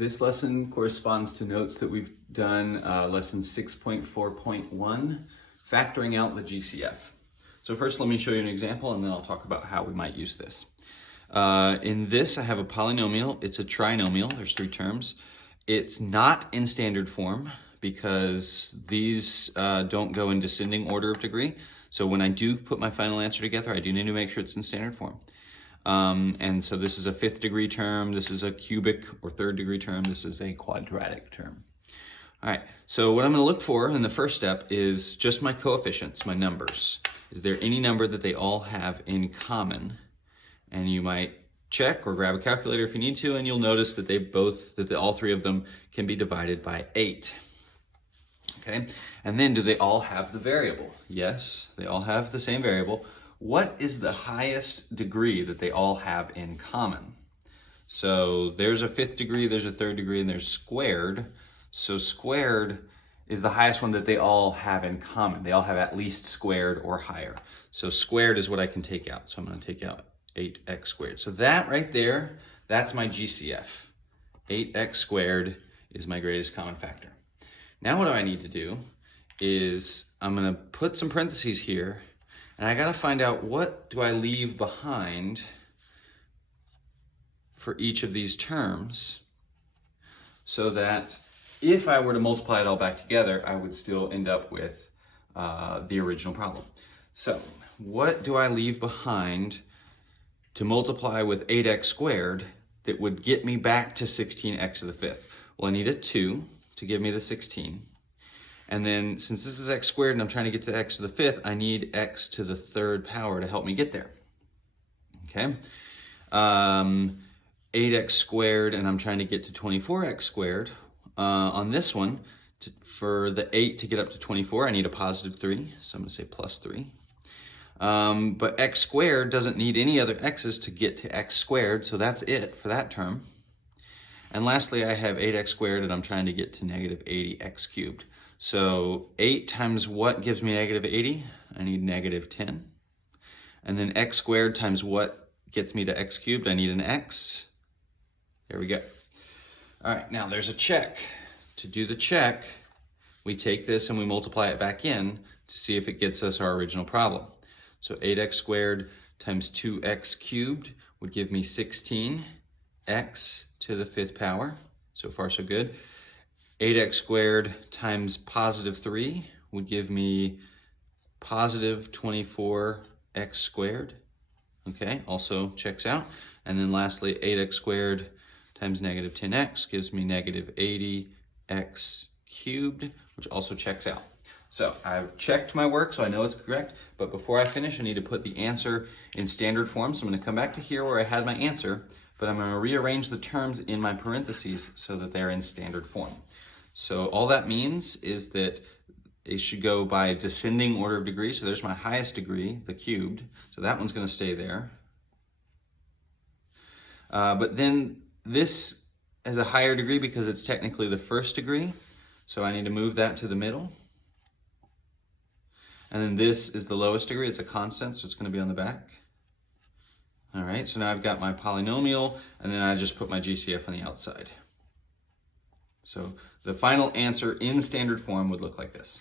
This lesson corresponds to notes that we've done, lesson 6.4.1, factoring out the GCF. So first let me show you an example and then I'll talk about how we might use this. In this I have a polynomial, it's a trinomial, there's three terms. It's not in standard form because these don't go in descending order of degree. So when I do put my final answer together, I do need to make sure it's in standard form. And so this is a fifth degree term, this is a cubic or third degree term, this is a quadratic term. All right, so what I'm gonna look for in the first step is just my coefficients, my numbers. Is there any number that they all have in common? And you might check or grab a calculator if you need to, and you'll notice that all three of them can be divided by 8. Okay, and then do they all have the variable? Yes, they all have the same variable. What is the highest degree that they all have in common? So there's a fifth degree, there's a third degree, and there's squared. So squared is the highest one that they all have in common. They all have at least squared or higher. So squared is what I can take out. So I'm gonna take out 8x squared. So that right there, that's my GCF. 8x squared is my greatest common factor. Now what do I need to do is I'm gonna put some parentheses here and I gotta find out what do I leave behind for each of these terms so that if I were to multiply it all back together, I would still end up with the original problem. So what do I leave behind to multiply with 8x squared that would get me back to 16x to the fifth? Well, I need a 2 to give me the 16. And then since this is x squared and I'm trying to get to x to the fifth, I need x to the third power to help me get there. Okay, 8x squared and I'm trying to get to 24x squared. On this one, for the 8 to get up to 24, I need a positive 3, so I'm gonna say plus 3. But x squared doesn't need any other x's to get to x squared, so that's it for that term. And lastly, I have 8x squared and I'm trying to get to negative 80x cubed. So 8 times what gives me negative 80? I need negative 10. And then x squared times what gets me to x cubed? I need an x. There we go. All right, now there's a check. To do the check, we take this and we multiply it back in to see if it gets us our original problem. So 8x squared times 2x cubed would give me 16x to the fifth power. So far, so good. 8x squared times positive 3 would give me positive 24x squared. Okay, also checks out. And then lastly, 8x squared times negative 10x gives me negative 80x cubed, which also checks out. So I've checked my work, so I know it's correct, but before I finish, I need to put the answer in standard form. So I'm gonna come back to here where I had my answer, but I'm gonna rearrange the terms in my parentheses so that they're in standard form. So all that means is that it should go by descending order of degree. So there's my highest degree, the cubed. So that one's gonna stay there. But then this has a higher degree because it's technically the first degree. So I need to move that to the middle. And then this is the lowest degree, it's a constant, so it's gonna be on the back. All right, so now I've got my polynomial, and then I just put my GCF on the outside. So the final answer in standard form would look like this.